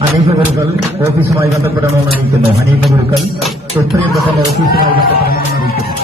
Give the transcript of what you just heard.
ഹനീഫ ഗുരുക്കൾ ഓഫീസുമായി ബന്ധപ്പെടണമെന്ന് അറിയിക്കുന്നു. ഹനീഫ ഗുരുക്കൾ എത്രയും പെട്ടെന്ന് ഓഫീസുമായി ബന്ധപ്പെടണമെന്ന് അറിയിക്കുന്നു.